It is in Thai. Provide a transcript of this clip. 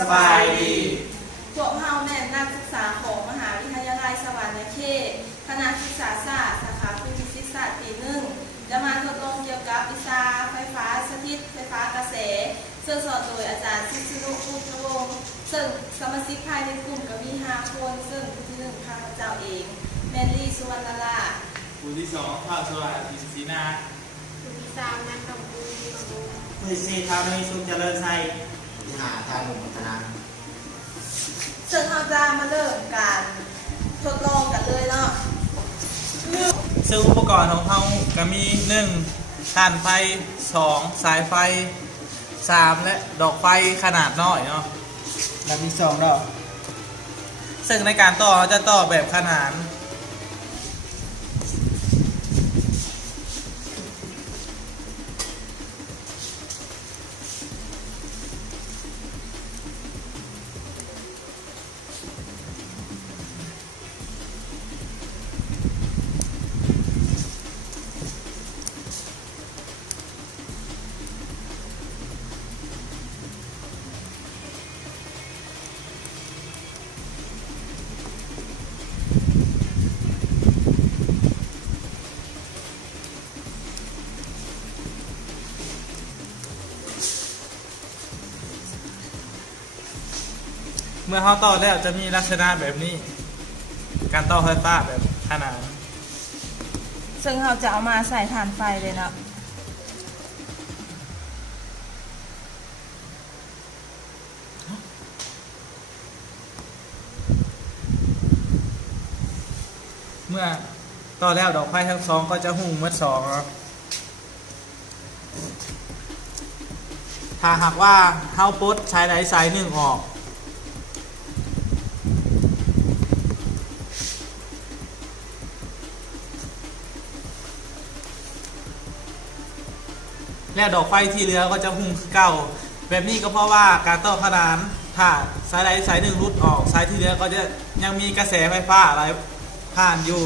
สบายดีพวกเฮาแม่นักศึกษาของมหาวิทยาลัยสวรรณเขตคณะศึกษาศาสตร์สาขาภูมิศิษศาสตร์ปีหนึ่งจะมาทดลองเกี่ยวกับวิชาไฟฟ้าสถิตไฟฟ้ากระแสซึ่งสอนโดยอาจารย์ชิสุรุพุทธวงศ์ซึ่งสมาชิกภายในกลุ่มก็มี5 คนซึ่งผู้ที่1ข้าพเจ้าเองแมนลี่สุวรรณลาผู้ที่2ภาคสวัสดิ์อินทรีนาผู้ที่3นันทบุญดีบุญผู้ที่4ทางในสุขเจริญชัยที่5ทางหนุ่มพัฒนาซึ่งเราจะมาเริ่มการทดลองกันเลยเนาะซึ่งอุปกรณ์ของเขาก็มี1ถ่านไฟ2สายไฟ3และดอกไฟขนาดน้อยเนาะแล้วมี2ดอกซึ่งในการต่อเขาจะต่อแบบขนานเมื่อเขาต่อแล้วจะมีลักษณะแบบนี้การต่อไฟฟ้าแบบขนานซึ่งเราจะเอามาใส่ถ่านไฟเลยเนาะเมื่อต่อแล้วดอกไฟทั้งสองก็จะหุ่งเมื่อ2ครับถ้าหากว่าเฮาปลดสายใดสายหนึ่งออกแล้วดอกไฟที่เหลือก็จะหุ่งคือเก่าแบบนี้ก็เพราะว่าการต่อขนานถ้าสายใดสายหนึ่งรุดออกสายที่เหลือก็จะยังมีกระแสไฟฟ้าอะไรผ่านอยู่